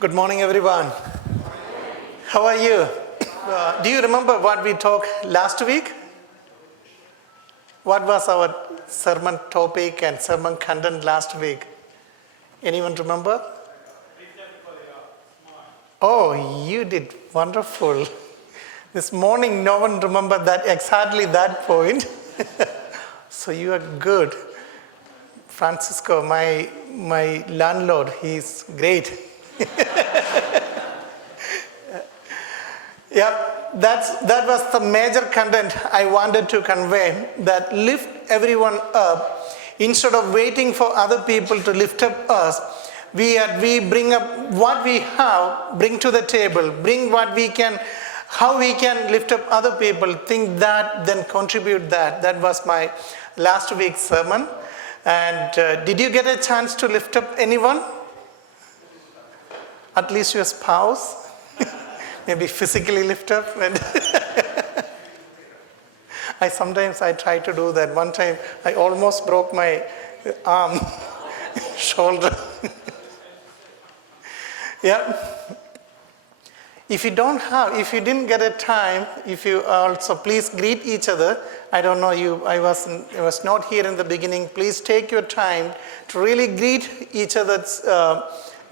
Good morning, everyone. How are you? Do you remember what we talked last week? What was our sermon topic and sermon content last week? Anyone remember? Oh, you did wonderful. This morning, no one remembered that exactly that point. So you are good. Francisco, my landlord, he's great. Yeah, that was the major content I wanted to convey, that lift everyone up. Instead of waiting for other people to lift up us, we bring up what we have, bring to the table, bring what we can, how we can lift up other people, think that, then contribute that. That was my last week's sermon. And did you get a chance to lift up anyone? At least your spouse? Maybe physically lift up. Sometimes I try to do that. One time I almost broke my arm, shoulder. Yeah. If you didn't get a time, if you also please greet each other. I don't know you. I was not here in the beginning. Please take your time to really greet each other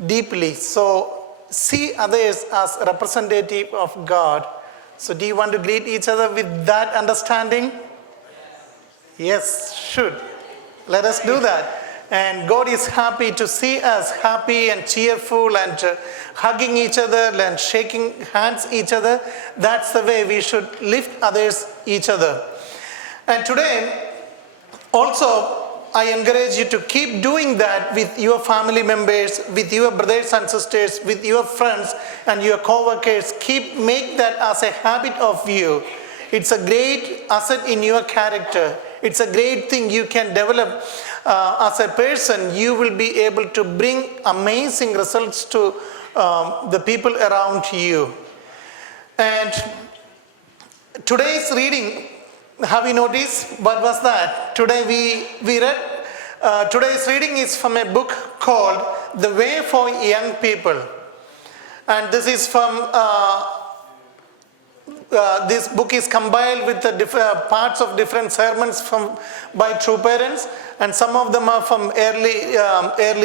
deeply. So see others as representative of God. So do you want to greet each other with that understanding? Yes, should. Let us do that. And God is happy to see us happy and cheerful and hugging each other and shaking hands each other. That's the way we should lift others each other. And today, also, I encourage you to keep doing that with your family members, with your brothers and sisters, with your friends and your co-workers. Make that as a habit of you. It's a great asset in your character. It's a great thing you can develop as a person. You will be able to bring amazing results to the people around you. And today's reading, have you noticed what was that? Today we read, today's reading is from a book called The Way for Young People. And this is from, this book is compiled with the parts of different sermons by true parents. And some of them are from early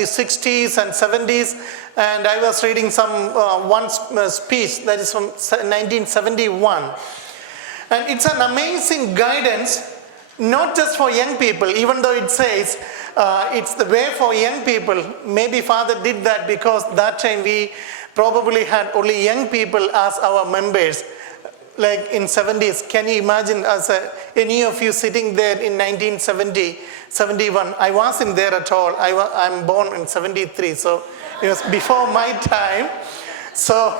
60s and 70s. And I was reading one speech that is from 1971. And it's an amazing guidance, not just for young people, even though it says it's the way for young people. Maybe Father did that because that time we probably had only young people as our members. Like in 70s, can you imagine any of you sitting there in 1970, 71? I wasn't there at all. I'm born in 73, so it was before my time. So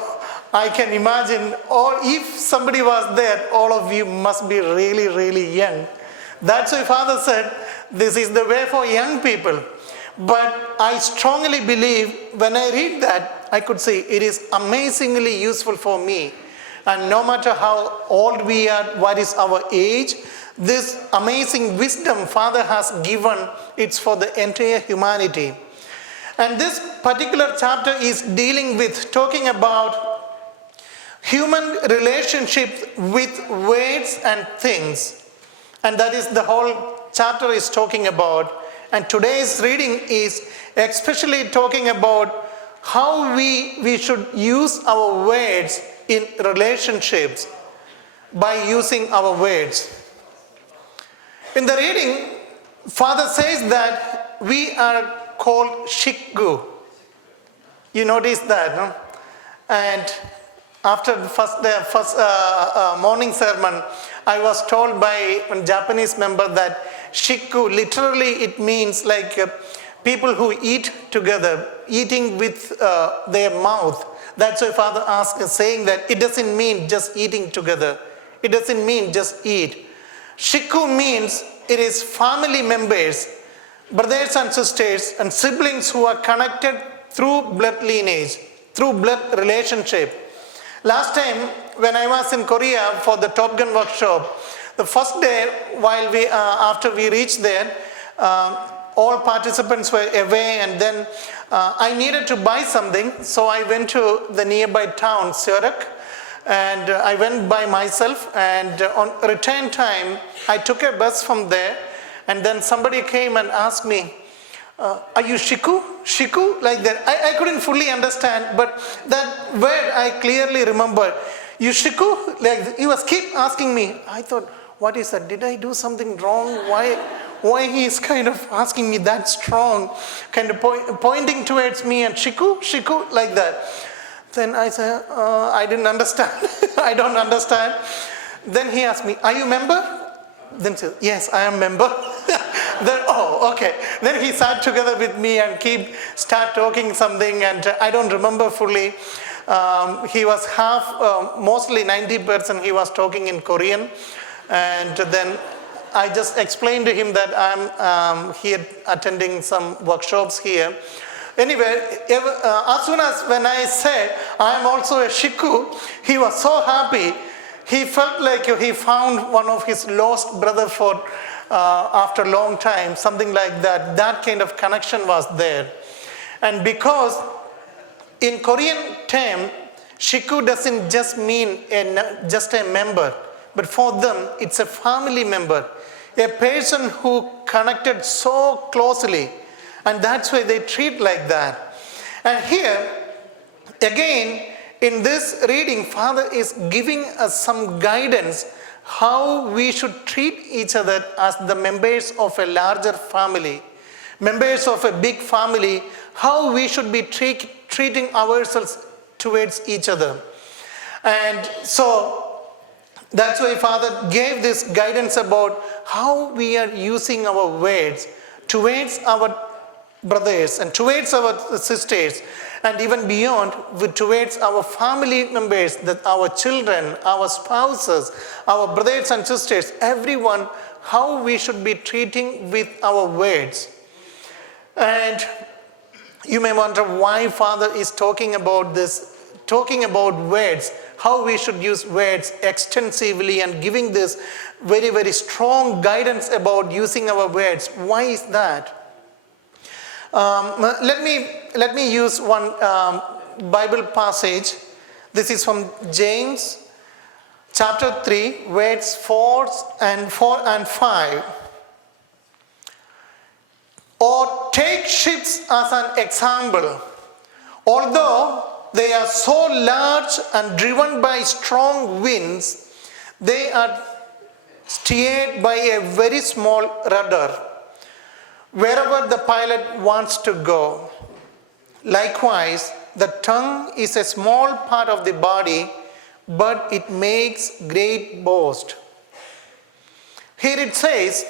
I can imagine, or if somebody was there, all of you must be really, really young. That's why Father said, this is the way for young people. But I strongly believe, when I read that, I could say it is amazingly useful for me. And no matter how old we are, what is our age, this amazing wisdom Father has given, it's for the entire humanity. And this particular chapter is talking about human relationships with words and things. And that is the whole chapter is talking about. And today's reading is especially talking about how we should use our words in relationships by using our words. In the reading, Father says that we are called shikgu. You notice that, no? And after the first morning sermon, I was told by a Japanese member that shikku, literally it means like people who eat together, eating with their mouth. That's why Father saying that it doesn't mean just eating together. It doesn't mean just eat. Shikku means it is family members, brothers and sisters and siblings who are connected through blood lineage, through blood relationship. Last time when I was in Korea for the Top Gun workshop, the first day after we reached there, all participants were away, and then I needed to buy something, so I went to the nearby town, Zurich, and I went by myself, and on return time, I took a bus from there, and then somebody came and asked me, are you Shiku? Shiku? Like that. I couldn't fully understand, but that word I clearly remember. You Shiku? Like, he was keep asking me. I thought, what is that? Did I do something wrong? Why he is kind of asking me that strong, kind of pointing towards me and Shiku, Shiku, like that. Then I said, I didn't understand. I don't understand. Then he asked me, are you a member? Then said, yes, I am a member. Then, oh, okay. Then he sat together with me and start talking something, and I don't remember fully. He was mostly 90% he was talking in Korean, and then I just explained to him that I'm here attending some workshops here. Anyway, as soon as when I said I'm also a Shiku, he was so happy. He felt like he found one of his lost brother after a long time, something like that. That kind of connection was there. And because in Korean term, Shiku doesn't just mean just a member, but for them, it's a family member, a person who connected so closely, and that's why they treat like that. And here, again, in this reading, Father is giving us some guidance how we should treat each other as the members of a larger family, members of a big family, how we should be treating ourselves towards each other. And so that's why Father gave this guidance about how we are using our words towards our brothers and towards our sisters, and even beyond, towards our family members, that our children, our spouses, our brothers and sisters, everyone, how we should be treating with our words. And you may wonder why Father is talking about this, talking about words, how we should use words extensively and giving this very, very strong guidance about using our words. Why is that? Let me use one Bible passage. This is from James chapter 3, verse 4 and 5. Or take ships as an example. Although they are so large and driven by strong winds, they are steered by a very small rudder, wherever the pilot wants to go. Likewise, the tongue is a small part of the body, but it makes great boast. Here it says,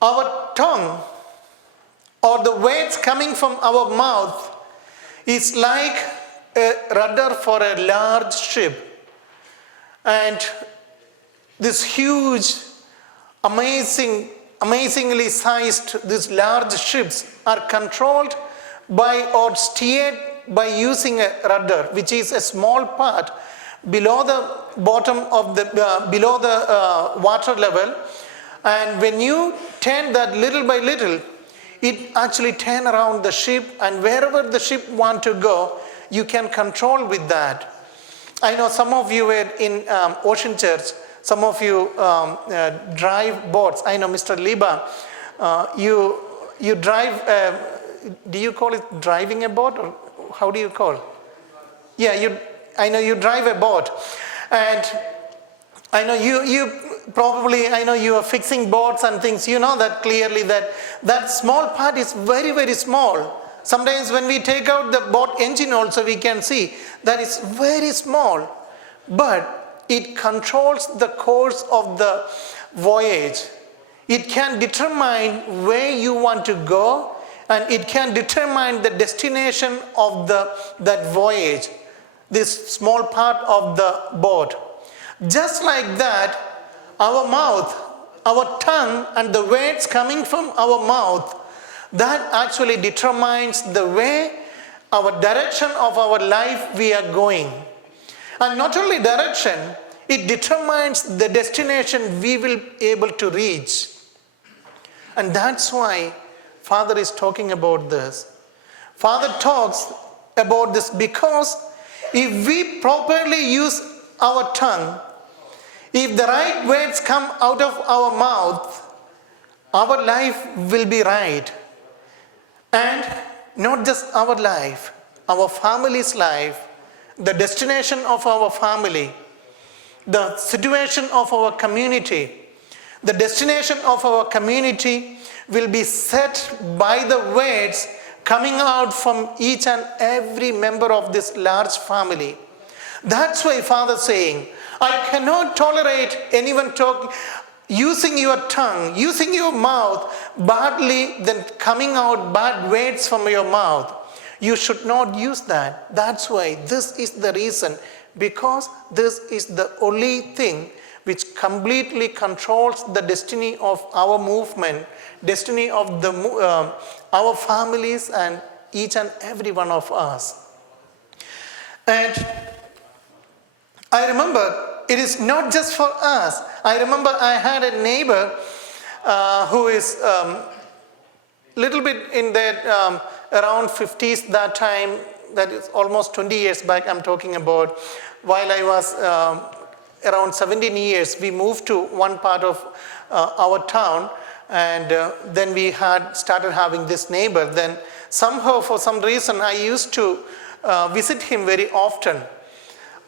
our tongue, or the words coming from our mouth, is like a rudder for a large ship. And this huge, amazingly sized, these large ships are controlled by or steered by using a rudder, which is a small part below the bottom of below the water level. And when you turn that little by little, it actually turns around the ship, and wherever the ship wants to go, you can control with that. I know some of you were in Ocean Church. Some of you drive boats. I know Mr. Liba, you drive, do you call it driving a boat, or how do you call it? Yeah, I know you drive a boat. And I know you probably, I know you are fixing boats and things. You know that clearly that small part is very, very small. Sometimes when we take out the boat engine also, we can see that it's very small. But it controls the course of the voyage. It can determine where you want to go, and it can determine the destination of that voyage, this small part of the boat. Just like that, our mouth, our tongue, and the words coming from our mouth, that actually determines the way, our direction of our life we are going. And not only direction, it determines the destination we will be able to reach. And that's why Father is talking about this. Father talks about this because if we properly use our tongue, if the right words come out of our mouth, our life will be right. And not just our life, our family's life, the destination of our family, the situation of our community, the destination of our community will be set by the words coming out from each and every member of this large family. That's why Father is saying, I cannot tolerate anyone using your tongue, using your mouth badly, then coming out bad words from your mouth. You should not use that. That's why this is the reason, because this is the only thing which completely controls the destiny of our movement, destiny of our families and each and every one of us. And I remember it is not just for us. I remember I had a neighbor who is little bit in their around 50s that time. That is almost 20 years back I'm talking about. While I was around 17 years, we moved to one part of our town, and then we had started having this neighbor. Then somehow, for some reason, I used to visit him very often.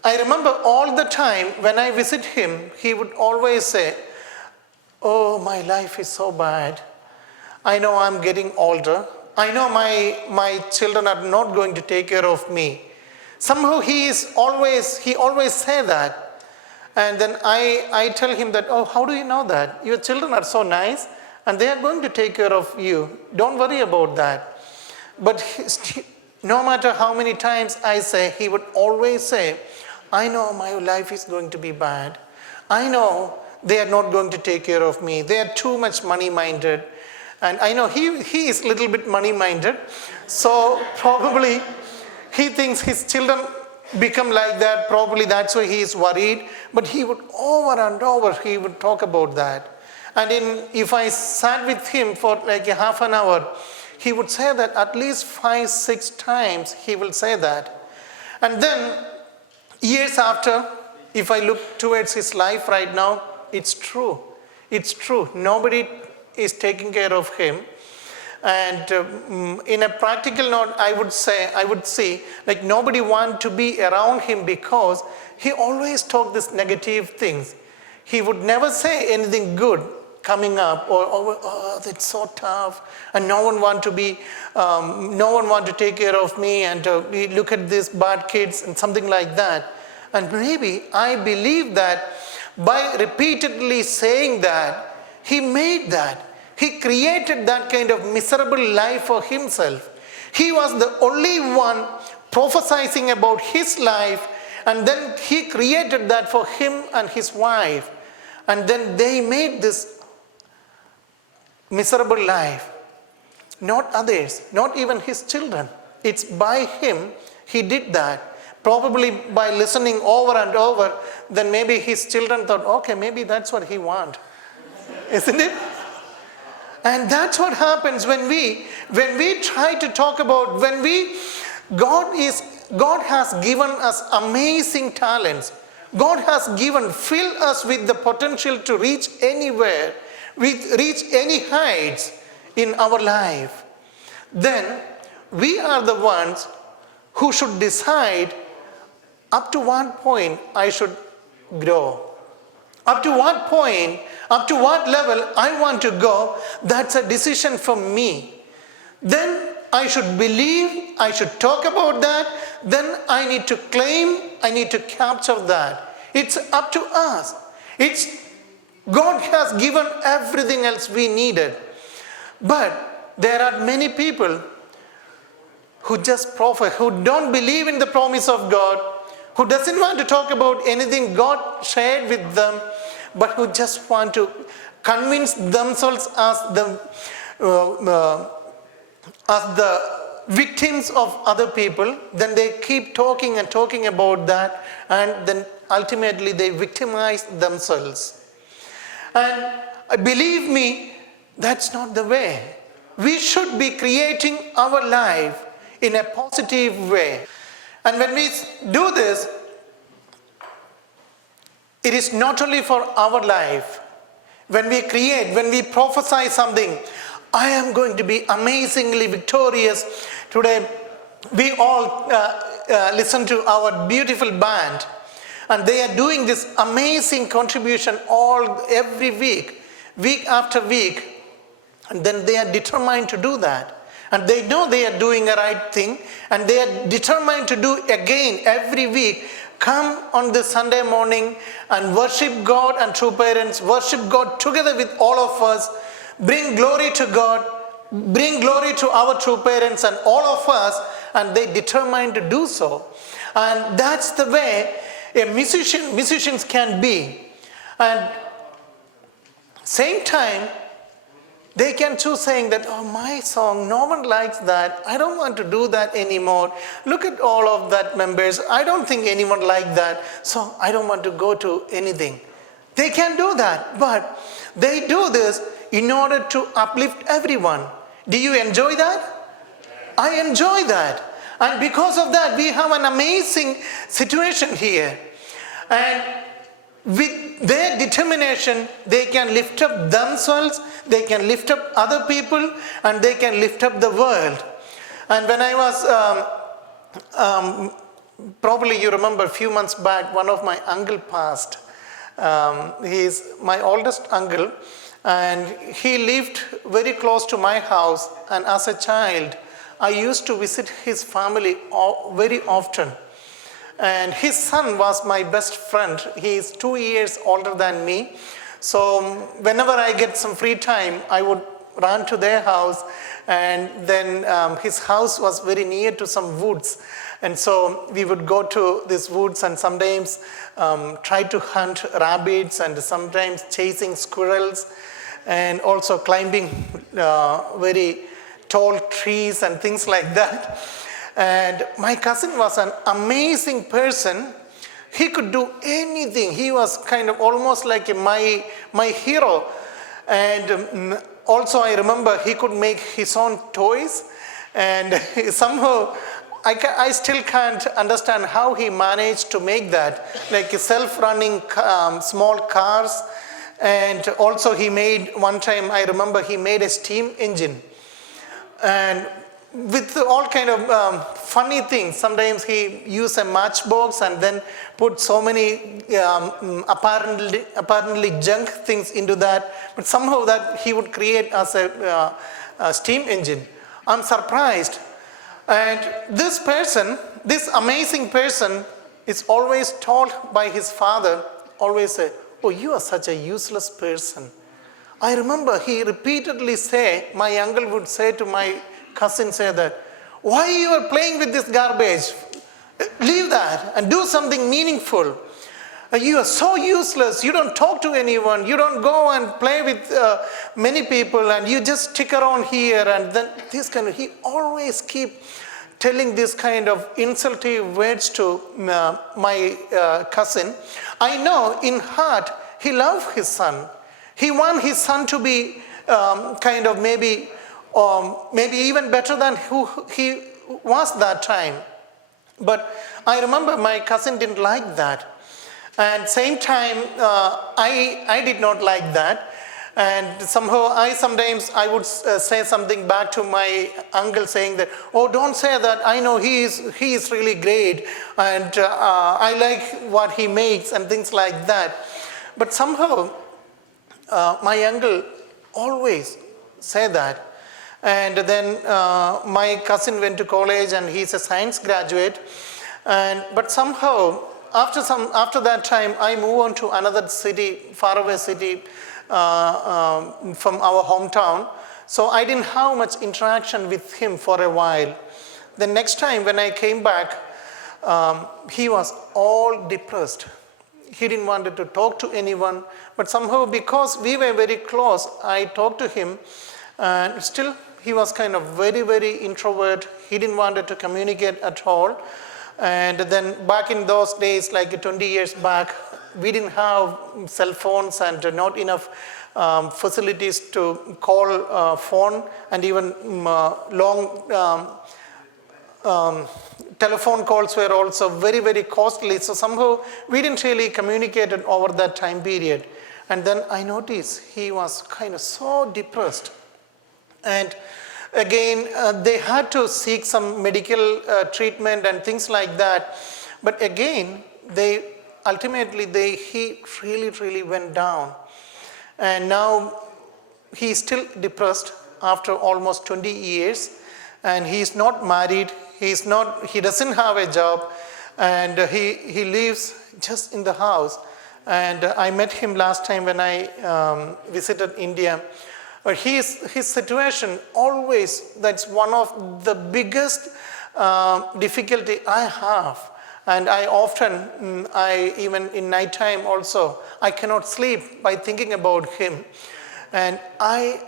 I remember all the time when I visit him, he would always say, oh, my life is so bad. I know I'm getting older. I know my children are not going to take care of me. Somehow he always say that. And then I tell him that, oh, how do you know that? Your children are so nice and they are going to take care of you. Don't worry about that. But no matter how many times I say, he would always say, I know my life is going to be bad. I know they are not going to take care of me. They are too much money-minded. And I know he is a little bit money-minded. So probably he thinks his children become like that. Probably that's why he is worried. But he would over and over, he would talk about that. And if I sat with him for like a half an hour, he would say that at least 5-6 times he will say that. And then years after, if I look towards his life right now, it's true. It's true. Nobody is taking care of him. And in a practical note, I would see like nobody want to be around him because he always talked this negative things. He would never say anything good coming up or oh, it's so tough and no one want to take care of me and look at these bad kids and something like that. And maybe I believe that by repeatedly saying that, he made that. He created that kind of miserable life for himself. He was the only one prophesying about his life, and then he created that for him and his wife. And then they made this miserable life. Not others, not even his children. It's by him he did that. Probably by listening over and over, then maybe his children thought, okay, maybe that's what he wants. Isn't it? And that's what happens when we try to talk about, God has given us amazing talents. God has filled us with the potential to reach anywhere, reach any heights in our life. Then we are the ones who should decide up to what point I should grow. Up to what point, up to what level I want to go, that's a decision for me. Then I should believe, I should talk about that, then I need to claim, I need to capture that. It's up to us. God has given everything else we needed. But there are many people who just profess, who don't believe in the promise of God, who doesn't want to talk about anything God shared with them, but who just want to convince themselves as the victims of other people. Then they keep talking and talking about that, and then ultimately they victimize themselves. And believe me, That's not the way. We should be creating our life in a positive way. And when we do this, it is not only for our life. When we create, when we prophesy something, I am going to be amazingly victorious. Today, we all listen to our beautiful band, and they are doing this amazing contribution every week, week after week, and then they are determined to do that. And they know they are doing the right thing, and they are determined to do again every week. Come on this Sunday morning and worship God, and true parents, worship God together with all of us. Bring glory to God, bring glory to our true parents and all of us, and they determined to do so. And that's the way musicians can be. And same time, they can choose saying that, oh, my song, no one likes that. I don't want to do that anymore. Look at all of that members. I don't think anyone likes that. So I don't want to go to anything. They can do that. But they do this in order to uplift everyone. Do you enjoy that? I enjoy that. And because of that, we have an amazing situation here. And with their determination, they can lift up themselves, they can lift up other people, and they can lift up the world. And when I was, probably you remember a few months back, one of my uncle passed. He is my oldest uncle, and he lived very close to my house. And as a child, I used to visit his family very often. And his son was my best friend. He is 2 years older than me. So whenever I get some free time, I would run to their house. And then his house was very near to some woods. And so we would go to these woods and sometimes try to hunt rabbits, and sometimes chasing squirrels, and also climbing very tall trees and things like that. And my cousin was an amazing person. He could do anything. He was kind of almost like my hero. And also I remember he could make his own toys. And somehow I still can't understand how he managed to make that. Like self-running small cars. And also he made, one time I remember he made a steam engine. And with all kind of funny things. Sometimes he used a matchbox and then put so many apparently junk things into that. But somehow that he would create as a steam engine. I'm surprised. And this person, this amazing person, is always told by his father, always say, oh, you are such a useless person. I remember he repeatedly say, my uncle would say to my cousin, say that, why you are playing with this garbage? Leave that and do something meaningful. You are so useless. You don't talk to anyone. You don't go and play with many people, and you just stick around here. And then this kind of, he always keep telling this kind of insulting words to my cousin. I know in heart he loved his son. He wanted his son to be kind of maybe even better than who he was that time. But I remember my cousin didn't like that. And same time, I did not like that. And somehow sometimes I would say something back to my uncle saying that, oh, don't say that. I know he is really great. And I like what he makes and things like that. But somehow my uncle always said that. And then my cousin went to college and he's a science graduate. But somehow, after that time, I moved on to another city, faraway city from our hometown. So I didn't have much interaction with him for a while. The next time when I came back, he was all depressed. He didn't want to talk to anyone. But somehow, because we were very close, I talked to him. And still, he was kind of very, very introvert. He didn't want to communicate at all. And then back in those days, like 20 years back, we didn't have cell phones and not enough facilities to call phone, and even long telephone calls were also very, very costly. So somehow we didn't really communicate over that time period. And then I noticed he was kind of so depressed. And again, they had to seek some medical treatment and things like that. But again, he really, really went down. And now he's still depressed after almost 20 years. And he's not married. He doesn't have a job. And he lives just in the house. And I met him last time when I visited India. His situation always, that's one of the biggest difficulty I have. And I often, even in nighttime also, I cannot sleep by thinking about him. And I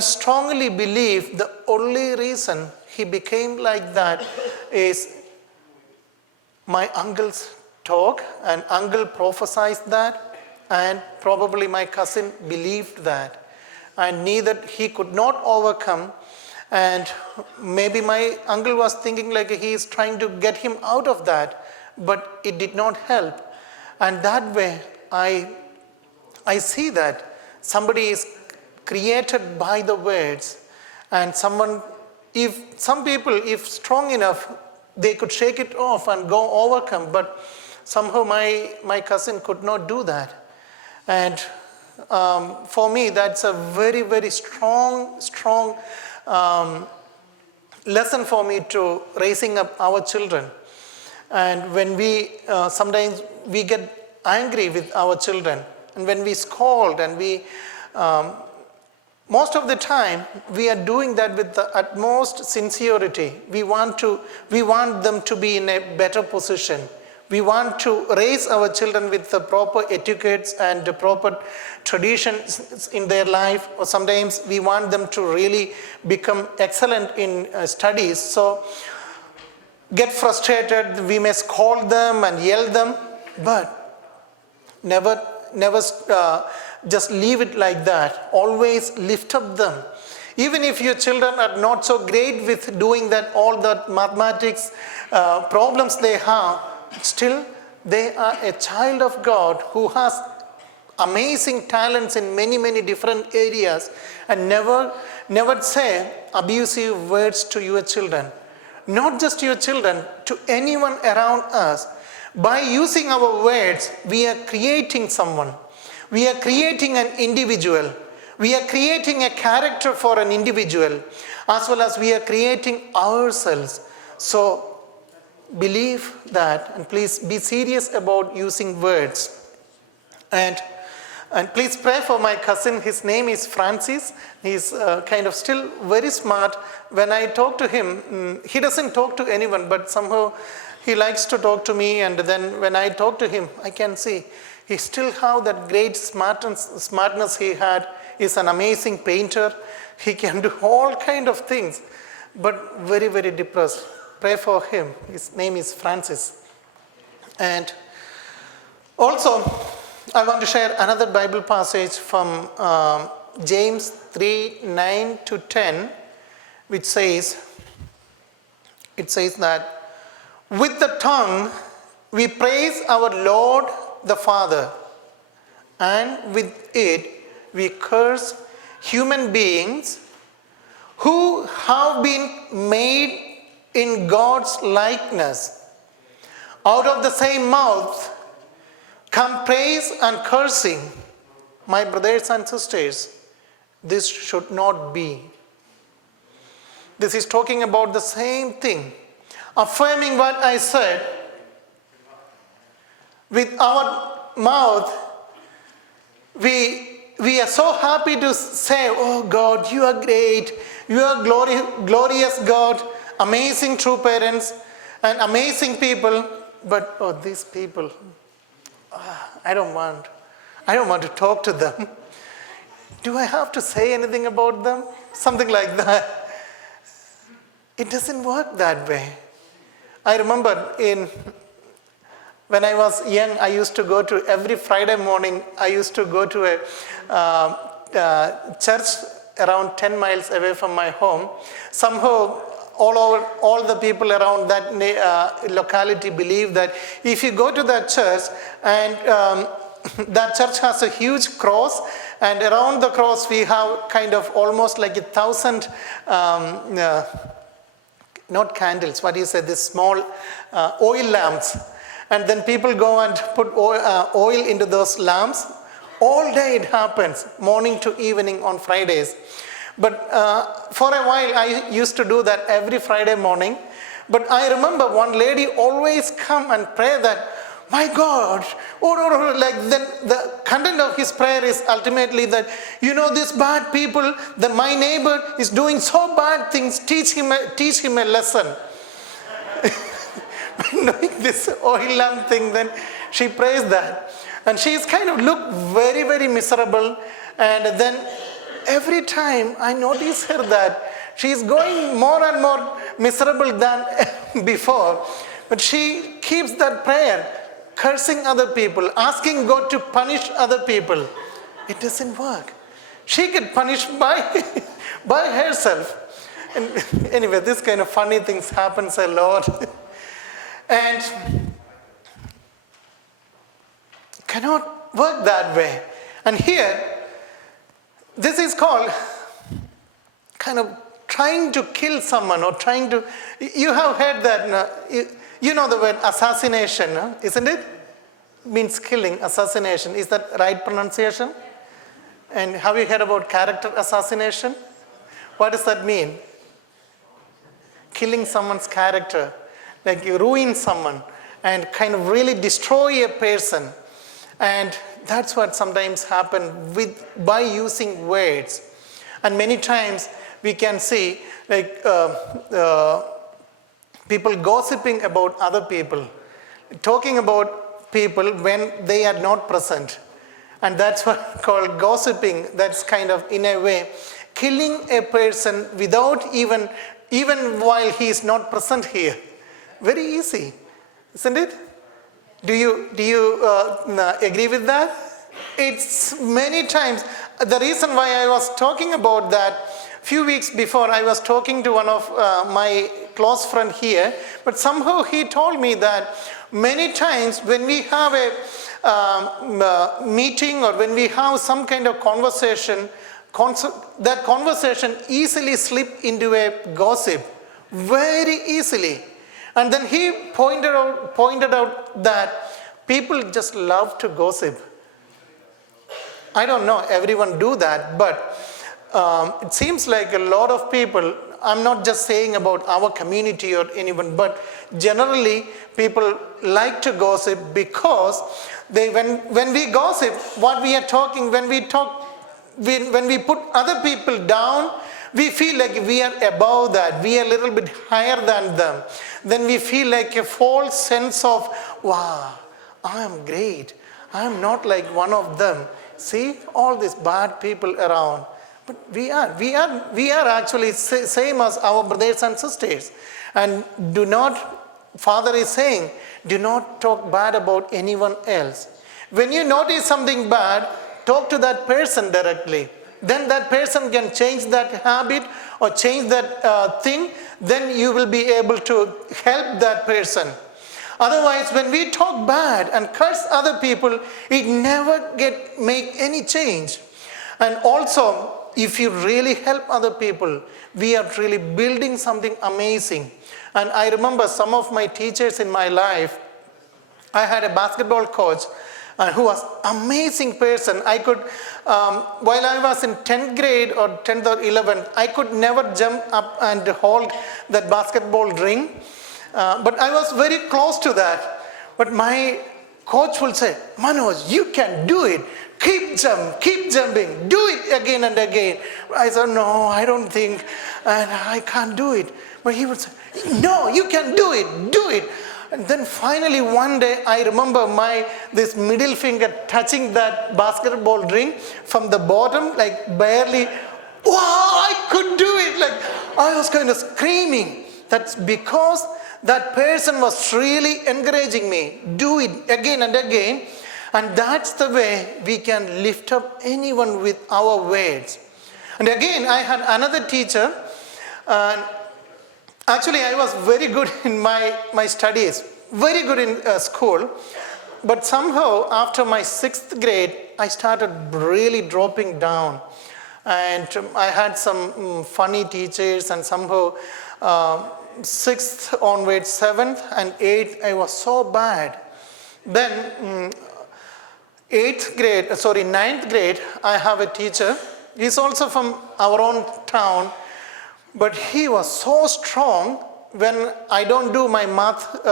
strongly believe the only reason he became like that is my uncle's talk, and uncle prophesied that, and probably my cousin believed that. And neither he could not overcome, and maybe my uncle was thinking like he is trying to get him out of that, but it did not help. And that way I see that somebody is created by the words, and some people, if strong enough, they could shake it off and go overcome, but somehow my cousin could not do that. And for me, that's a very, very strong lesson for me to raising up our children. And when sometimes we get angry with our children, and when we scold, and most of the time we are doing that with the utmost sincerity. We want them to be in a better position. We want to raise our children with the proper etiquettes and the proper traditions in their life, or sometimes we want them to really become excellent in studies. So get frustrated, we may scold them and yell them, but never just leave it like that. Always lift up them. Even if your children are not so great with doing that, all the mathematics problems they have, still they are a child of God who has amazing talents in many, many different areas. And never say abusive words to your children. Not just your children, to anyone around us. By using our words, we are creating someone. We are creating an individual. We are creating a character for an individual, as well as we are creating ourselves. So believe that, and please be serious about using words. And please pray for my cousin. His name is Francis. He's kind of still very smart. When I talk to him, he doesn't talk to anyone, but somehow he likes to talk to me. And then when I talk to him, I can see he still have that great smartness he had. He's an amazing painter. He can do all kind of things, but very, very depressed. Pray for him. His name is Francis. And also, I want to share another Bible passage from James 3:9-10, which says that with the tongue we praise our Lord the Father, and with it we curse human beings who have been made in God's likeness. Out of the same mouth come praise and cursing. My brothers and sisters, this should not be. This is talking about the same thing, affirming what I said. With our mouth, we are so happy to say, oh God, you are great, you are glorious God, amazing true parents, and amazing people, but these people, I don't want to talk to them. Do I have to say anything about them? Something like that. It doesn't work that way. I remember when I was young, I used to go to, every Friday morning, I used to go to a church around 10 miles away from my home. Somehow, all the people around that locality believe that if you go to that church, and that church has a huge cross, and around the cross we have kind of almost like 1,000 not candles, what do you say, this small oil lamps. And then people go and put oil into those lamps. All day it happens, morning to evening on Fridays. But for a while I used to do that every Friday morning. But I remember one lady always come and pray that, my God, like then the content of his prayer is ultimately that, these bad people, that my neighbor is doing so bad things, teach him a lesson. Knowing this oil lamp thing, then she prays that. And she's kind of looked very, very miserable. And then every time I notice her that she's going more and more miserable than before. But she keeps that prayer, cursing other people, asking God to punish other people. It doesn't work. She get punished by herself. And anyway, this kind of funny things happens a lot. And cannot work that way. And here, this is called kind of trying to kill someone, or trying to, you have heard that, you know the word assassination, no? Isn't it? Means killing, assassination. Is that right pronunciation? And have you heard about character assassination? What does that mean? Killing someone's character. Like you ruin someone and kind of really destroy a person. And that's what sometimes happens by using words. And many times we can see like people gossiping about other people, talking about people when they are not present. And that's what called gossiping. That's kind of, in a way, killing a person without even while he is not present here. Very easy, isn't it? Do you agree with that? It's many times. The reason why I was talking about that, few weeks before I was talking to one of my close friend here, but somehow he told me that many times when we have a meeting or when we have some kind of conversation, that conversation easily slip into a gossip, very easily. And then he pointed out that people just love to gossip. I don't know, everyone do that, but it seems like a lot of people, I'm not just saying about our community or anyone, but generally people like to gossip because when we gossip, what we are talking, when we put other people down, we feel like we are above that, we are a little bit higher than them. Then we feel like a false sense of, wow, I am great. I am not like one of them. See, all these bad people around. But we are actually same as our brothers and sisters. And Father is saying, do not talk bad about anyone else. When you notice something bad, talk to that person directly. Then that person can change that habit or change that thing. Then you will be able to help that person. Otherwise, when we talk bad and curse other people, it never make any change. And also, if you really help other people, we are really building something amazing. And I remember some of my teachers in my life. I had a basketball coach who was amazing person. I could, while I was in 10th grade or 10th or 11th, I could never jump up and hold that basketball ring. But I was very close to that. But my coach will say, Manoj, you can do it. Keep jumping, do it again and again. I said, no, I don't think, and I can't do it. But he would say, no, you can do it. And then finally one day I remember this middle finger touching that basketball ring from the bottom, like barely, wow, I could do it. Like I was kind of screaming. That's because that person was really encouraging me. Do it again and again. And that's the way we can lift up anyone with our words. And again, I had another teacher. And actually, I was very good in my studies, very good in school. But somehow, after my 6th grade, I started really dropping down. And I had some funny teachers, and somehow 6th onwards, 7th and 8th, I was so bad. Then 9th grade, I have a teacher. He's also from our own town, but he was so strong. When I don't do my math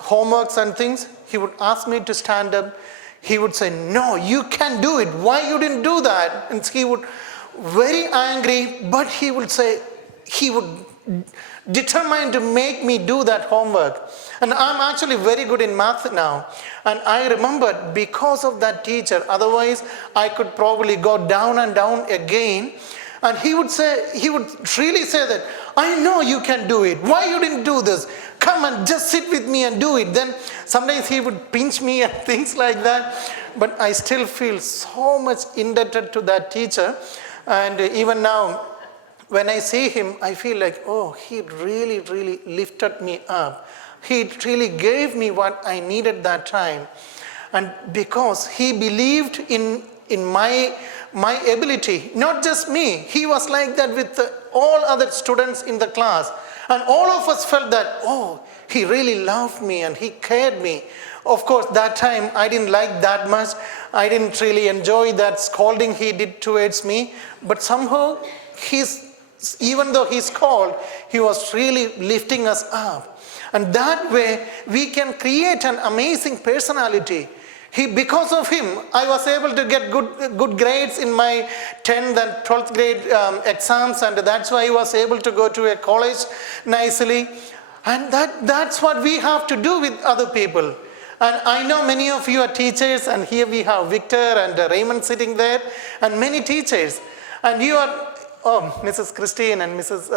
homeworks and things, he would ask me to stand up. He would say, no, you can do it. Why you didn't do that? And he would very angry, but he would say, he would determine to make me do that homework. And I'm actually very good in math now. And I remembered because of that teacher, otherwise I could probably go down and down again. And he would really say that, I know you can do it. Why you didn't do this? Come and just sit with me and do it. Then sometimes he would pinch me and things like that. But I still feel so much indebted to that teacher. And even now, when I see him, I feel like, oh, he really, really lifted me up. He really gave me what I needed that time. And because he believed in my ability, not just me. He was like that with all other students in the class. And all of us felt that, oh, he really loved me and he cared me. Of course, that time I didn't like that much. I didn't really enjoy that scolding he did towards me. But somehow, even though he's called, he was really lifting us up. And that way, we can create an amazing personality. Because of him, I was able to get good grades in my 10th and 12th grade exams, and that's why I was able to go to a college nicely. And that's what we have to do with other people. And I know many of you are teachers, and here we have Victor and Raymond sitting there, and many teachers. And you are, Mrs. Christine and Mrs.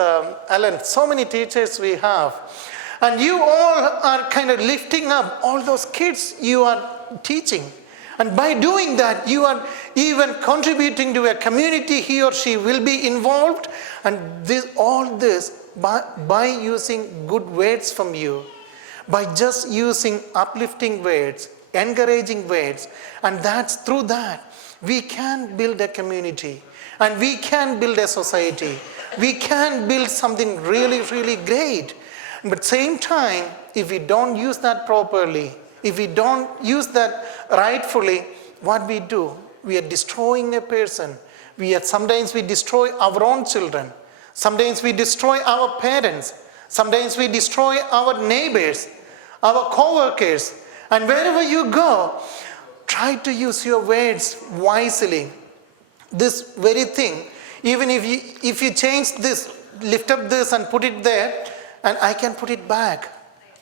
Ellen, so many teachers we have. And you all are kind of lifting up all those kids you are teaching. And by doing that, you are even contributing to a community he or she will be involved. And all this by using good words from you, by just using uplifting words, encouraging words. And that's through that, we can build a community. And we can build a society. We can build something really, really great. But at the same time, if we don't use that properly, if we don't use that rightfully, what we do, we are destroying a person. Sometimes we destroy our own children. Sometimes we destroy our parents. Sometimes we destroy our neighbors, our co-workers. And wherever you go, try to use your words wisely. This very thing, even if you change this, lift up this and put it there, and I can put it back.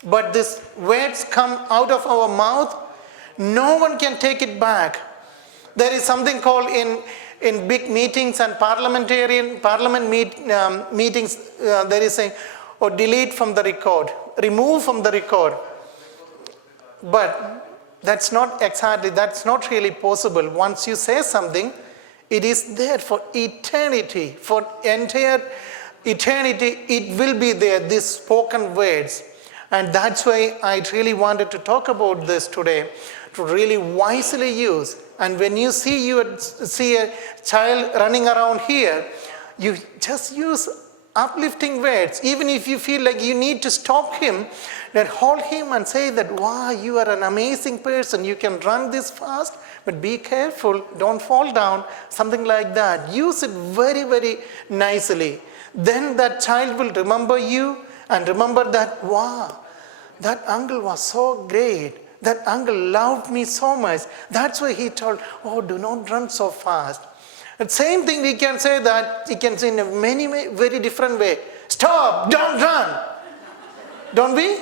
But these words come out of our mouth, no one can take it back. There is something called in big meetings and parliament meetings, there is saying, delete from the record, remove from the record. But that's not really possible. Once you say something, it is there for eternity, for entire eternity, it will be there, these spoken words. And that's why I really wanted to talk about this today, to really wisely use. And when you see a child running around here, you just use uplifting words. Even if you feel like you need to stop him, then hold him and say that, wow, you are an amazing person. You can run this fast, but be careful, don't fall down, something like that. Use it very, very nicely. Then that child will remember you and remember that, wow, that uncle was so great. That uncle loved me so much. That's why he told, oh, do not run so fast. The same thing we can say that, he can say in a very different way. Stop, don't run. Don't we?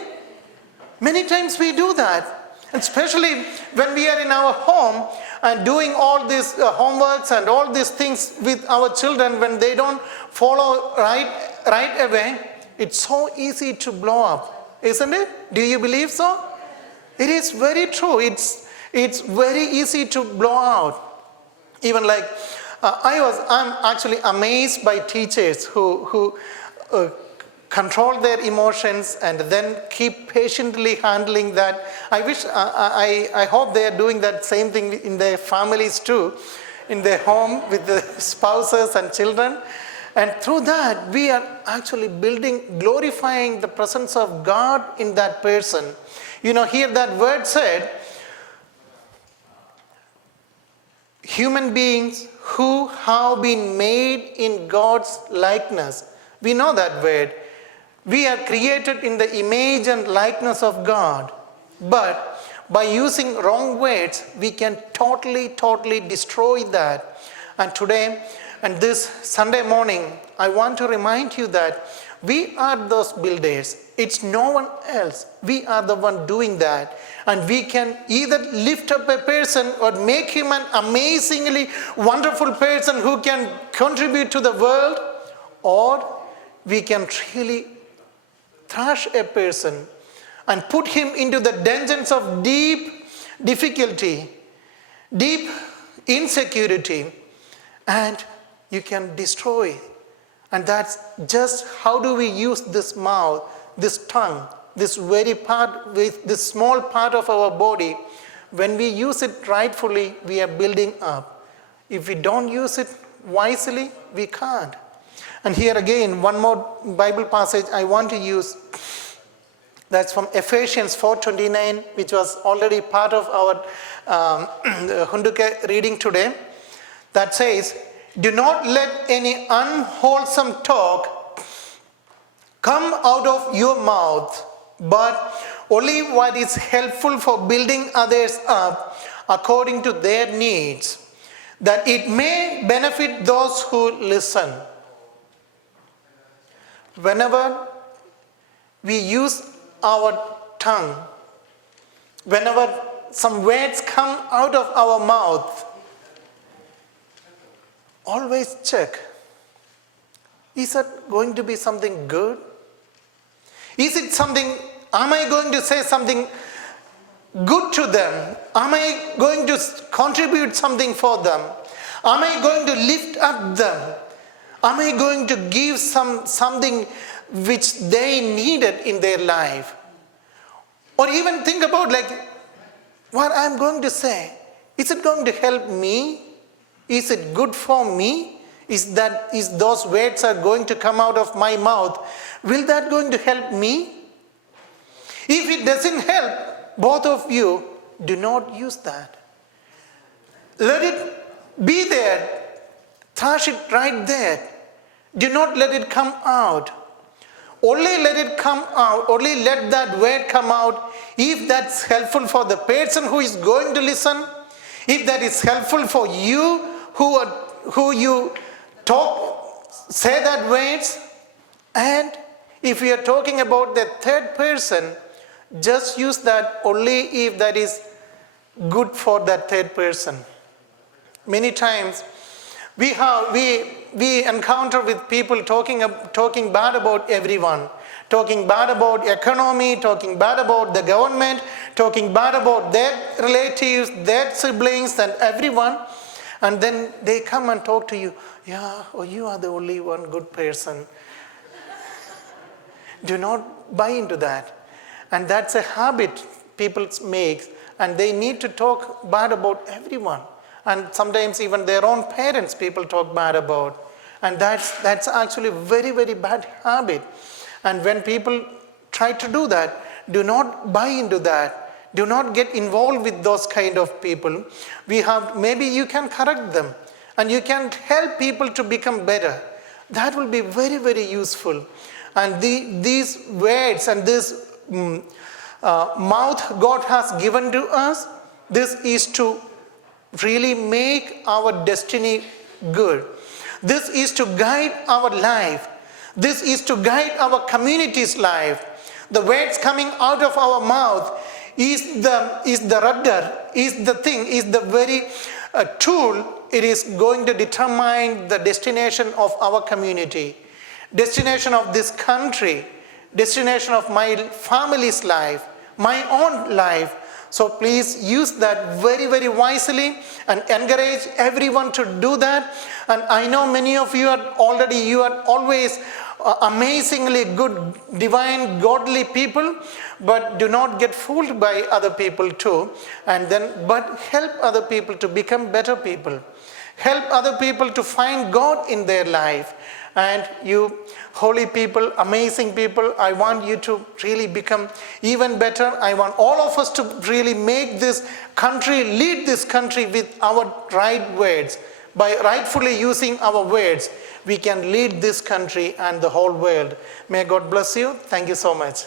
Many times we do that. Especially when we are in our home and doing all these homeworks and all these things with our children, when they don't follow right away, it's so easy to blow up. isn't it? Do you believe so? It is very true. It's very easy to blow out. Even like I'm actually amazed by teachers who control their emotions and then keep patiently handling that. I hope they are doing that same thing in their families too, in their home with the spouses and children. And through that, we are actually glorifying the presence of God in that person. Here that word said, human beings who have been made in God's likeness. We know that word. We are created in the image and likeness of God. But by using wrong words, we can totally destroy that. And today, and this Sunday morning, I want to remind you that we are those builders. It's no one else. We are the one doing that. And we can either lift up a person or make him an amazingly wonderful person who can contribute to the world, or we can really thrash a person and put him into the dungeons of deep difficulty, deep insecurity, and you can destroy. And that's just how do we use this mouth, this tongue, this very part, with this small part of our body. When we use it rightfully, we are building up. If we don't use it wisely, we can't. And here again, one more Bible passage I want to use. That's from Ephesians 4:29, which was already part of our Hunduke reading today. That says, do not let any unwholesome talk come out of your mouth, but only what is helpful for building others up according to their needs, that it may benefit those who listen. Whenever we use our tongue, whenever some words come out of our mouth, always check, is it going to be something good? Is it something, am I going to say something good to them? Am I going to contribute something for them? Am I going to lift up them? Am I going to give something which they needed in their life? Or even think about like, what I'm going to say, is it going to help me? Is it good for me? Is those words are going to come out of my mouth, will that going to help me? If it doesn't help, both of you, do not use that. Let it be there. Thrash it right there. Do not let it come out. Only let it come out, only let that word come out if that's helpful for the person who is going to listen, if that is helpful for you who you say that words, and if we are talking about the third person, just use that only if that is good for that third person. Many times we encounter with people talking bad about everyone, talking bad about economy, talking bad about the government, talking bad about their relatives, their siblings and everyone. And then they come and talk to you. Yeah, oh, you are the only one good person. Do not buy into that. And that's a habit people make, and they need to talk bad about everyone. And sometimes even their own parents people talk bad about. And that's actually a very, very bad habit. And when people try to do that, do not buy into that. Do not get involved with those kind of people. Maybe you can correct them and you can help people to become better. That will be very, very useful. And these words and this mouth God has given to us, this is to really make our destiny good. This is to guide our life. This is to guide our community's life. The words coming out of our mouth is the rudder, is the thing, is the very tool. It is going to determine the destination of our community, destination of this country, destination of my family's life, my own life. So please use that very, very wisely and encourage everyone to do that. And I know many of you are always amazingly good, divine, godly people, but do not get fooled by other people too. But help other people to become better people. Help other people to find God in their life. And you holy people, amazing people, I want you to really become even better. I want all of us to really make this country, lead this country with our right words. By rightfully using our words, we can lead this country and the whole world. May God bless you. Thank you so much.